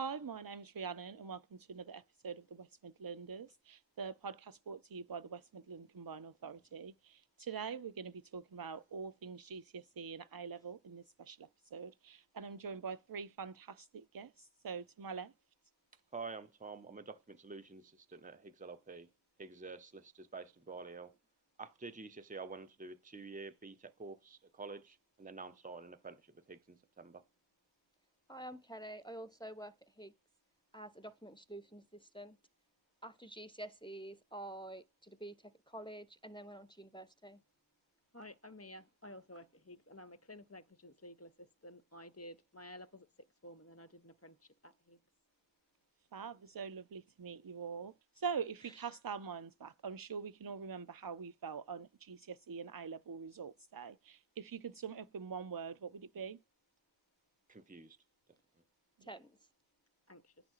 Hi, my name is Rhiannon, and welcome to another episode of the West Midlanders, the podcast brought to you by the West Midlands Combined Authority. Today, we're going to be talking about all things GCSE and A level in this special episode, and I'm joined by three fantastic guests. So, to my left, hi, I'm Tom. I'm a document solutions assistant at Higgs LLP. Higgs solicitors based in Barley Hill. After GCSE, I went to do a 2-year BTEC course at college, and then now I'm starting an apprenticeship with Higgs in September. Hi, I'm Kelly. I also work at Higgs as a document solutions assistant. After GCSEs, I did a BTEC at college and then went on to university. Hi, I'm Mia. I also work at Higgs and I'm a clinical negligence legal assistant. I did my A-levels at sixth form and then I did an apprenticeship at Higgs. fab, so lovely to meet you all. So, if we cast our minds back, I'm sure we can all remember how we felt on GCSE and A level results day. If you could sum it up in one word, what would it be? Confused, definitely. Tense. Anxious.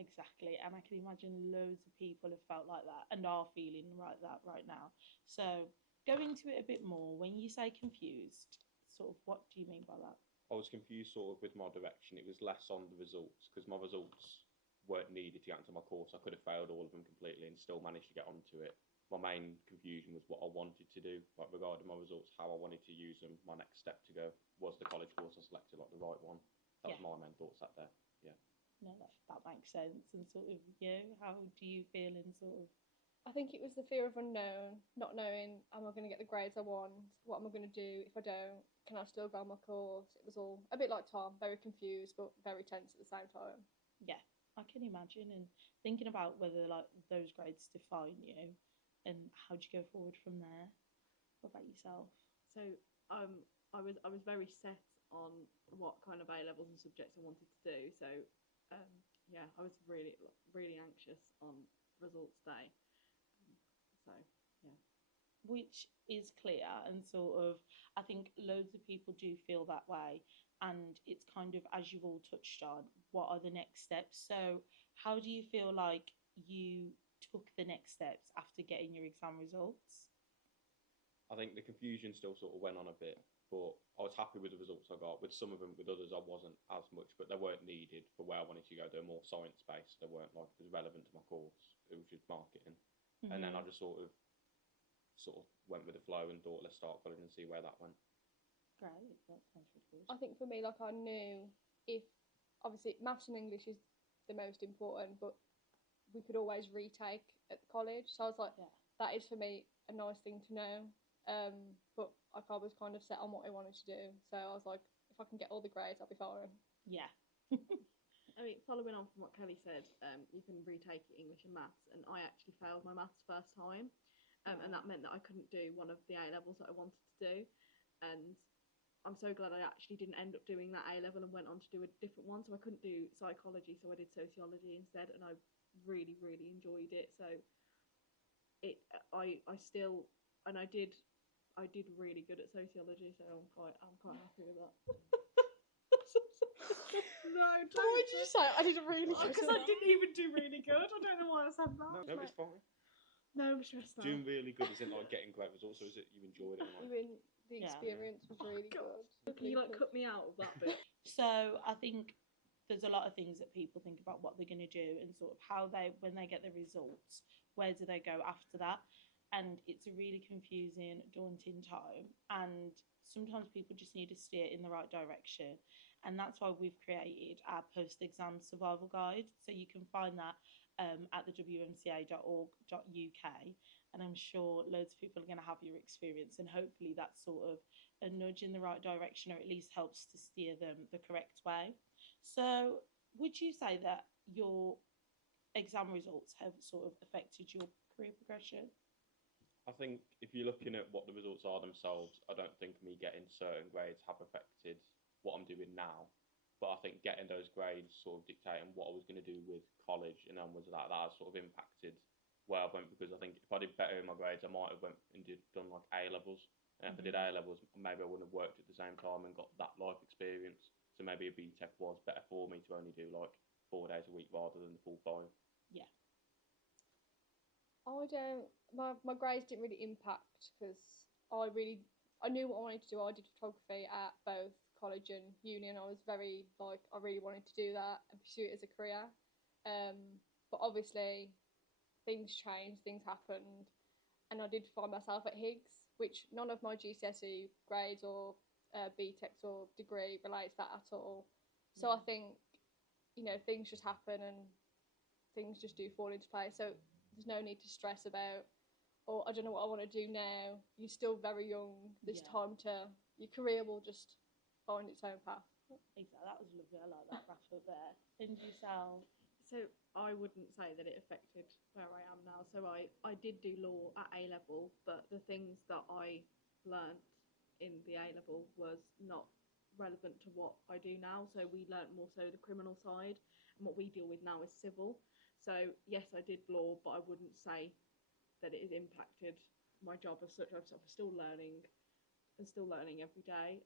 Exactly, and I can imagine loads of people have felt like that and are feeling like that right now. So, go into it a bit more. When you say confused, sort of what do you mean by that? I was confused sort of with my direction. It was less on the results, because my results weren't needed to get into my course. I could have failed all of them completely and still managed to get onto it. My main confusion was what I wanted to do, like regarding my results, how I wanted to use them. My next step to go was the college course I selected, like the right one. That was my main thoughts that day. Yeah. No, that makes sense. And sort of you, how do you feel in sort of? I think it was the fear of unknown, not knowing, am I going to get the grades I want? What am I going to do if I don't? Can I still go on my course? It was all a bit like Tom, very confused but very tense at the same time. Yeah, I can imagine. And thinking about whether like those grades define you, and how do you go forward from there? What about yourself? So I was very set on what kind of A-levels and subjects I wanted to do. So yeah, I was really anxious on results day. So yeah. Which is clear, and sort of I think loads of people do feel that way, and it's kind of, as you've all touched on, what are the next steps? So how do you feel like you took the next steps after getting your exam results? I think the confusion still sort of went on a bit, but I was happy with the results I got. With some of them, with others, I wasn't as much, but they weren't needed for where I wanted to go. They were more science-based. They weren't like as relevant to my course. It was just marketing. Mm-hmm. And then I just sort of went with the flow and thought, let's start college and see where that went. Great, that sounds really good. I think for me, like, I knew if, obviously, maths and English is the most important, but we could always retake at the college. So I was like, that is for me a nice thing to know. But like, I was kind of set on what I wanted to do. So I was like, if I can get all the grades, I'll be fine. Yeah. I mean, following on from what Kelly said, you can retake your English and maths, and I actually failed my maths first time. And that meant that I couldn't do one of the A-levels that I wanted to do. And I'm so glad I actually didn't end up doing that A-level and went on to do a different one. So I couldn't do psychology, so I did sociology instead, and I really, really enjoyed it. So I did really good at sociology, so I'm quite happy with that. No, why did you say I did really good? Because I didn't even do really good. I don't know why I said that. No, it's fine. No, I'm stressed out. Doing really good isn't like getting great results, or is it you enjoyed it? You mean the experience was really good? Can you cut me out of that bit? So I think there's a lot of things that people think about what they're going to do and sort of how when they get the results, where do they go after that? And it's a really confusing, daunting time. And sometimes people just need to steer in the right direction. And that's why we've created our post-exam survival guide. So you can find that at the wmca.org.uk. And I'm sure loads of people are going to have your experience. And hopefully that's sort of a nudge in the right direction, or at least helps to steer them the correct way. So would you say that your exam results have sort of affected your career progression? I think if you're looking at what the results are themselves, I don't think me getting certain grades have affected what I'm doing now. But I think getting those grades sort of dictating what I was going to do with college and onwards, that has sort of impacted where I went, because I think if I did better in my grades, I might have went and done like A-levels. And if I did A-levels, maybe I wouldn't have worked at the same time and got that life experience. So maybe a BTEC was better for me to only do like 4 days a week rather than the full 5. Yeah. My grades didn't really impact, because I knew what I wanted to do. I did photography at both college and uni, and I was very like, I really wanted to do that and pursue it as a career. But obviously things changed, things happened, and I did find myself at Higgs, which none of my GCSE grades or BTECs or degree relates to that at all. So I think, you know, things just happen and things just do fall into place. So there's no need to stress about, oh, I don't know what I want to do now. You're still very young. There's time to, your career will just find its own path. Exactly, that was lovely. I like that wrap up there. And yourself? So I wouldn't say that it affected where I am now. So I did do law at A level, but the things that I learnt in the A level was not relevant to what I do now. So we learnt more so the criminal side, and what we deal with now is civil. So yes, I did law, but I wouldn't say that it has impacted my job as such. I'm still learning every day.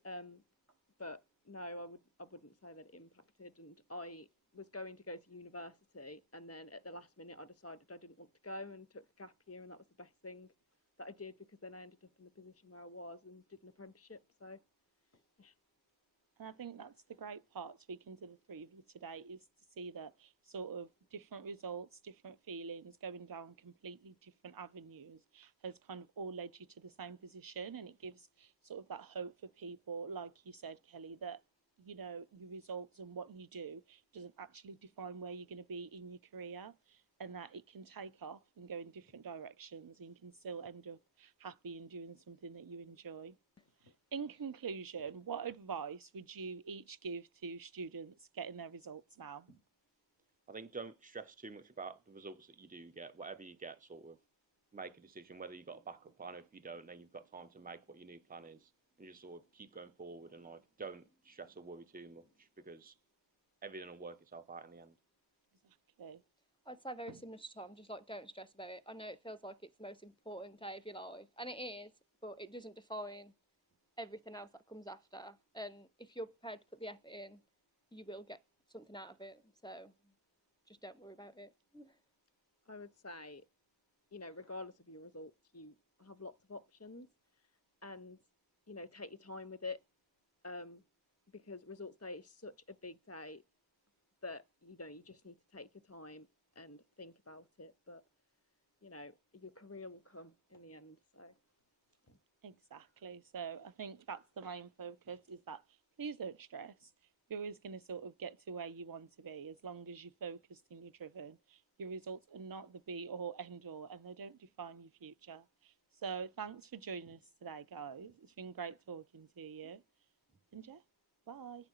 But no, I wouldn't say that it impacted. And I was going to go to university, and then at the last minute I decided I didn't want to go and took a gap year, and that was the best thing that I did, because then I ended up in the position where I was and did an apprenticeship. So yeah. And I think that's the great part, speaking to the three of you today, is to see that sort of different results, different feelings, going down completely different avenues has kind of all led you to the same position. And it gives sort of that hope for people, like you said, Kelly, that, you know, your results and what you do doesn't actually define where you're going to be in your career, and that it can take off and go in different directions, and you can still end up happy and doing something that you enjoy. In conclusion, what advice would you each give to students getting their results now? I think don't stress too much about the results that you do get. Whatever you get, sort of make a decision whether you've got a backup plan, or if you don't, then you've got time to make what your new plan is, and just sort of keep going forward, and like don't stress or worry too much, because everything will work itself out in the end. Exactly. I'd say very similar to Tom, just like don't stress about it. I know it feels like it's the most important day of your life, and it is, but it doesn't define everything else that comes after. And if you're prepared to put the effort in, you will get something out of it. So just don't worry about it. I would say, you know, regardless of your results, you have lots of options, and, you know, take your time with it, because results day is such a big day that, you know, you just need to take your time and think about it. But, you know, your career will come in the end. So Exactly. So I think that's the main focus, is that please don't stress. You're always going to sort of get to where you want to be as long as you're focused and you're driven. Your results are not the be all end all, and they don't define your future. So thanks for joining us today, guys. It's been great talking to you. And yeah, bye.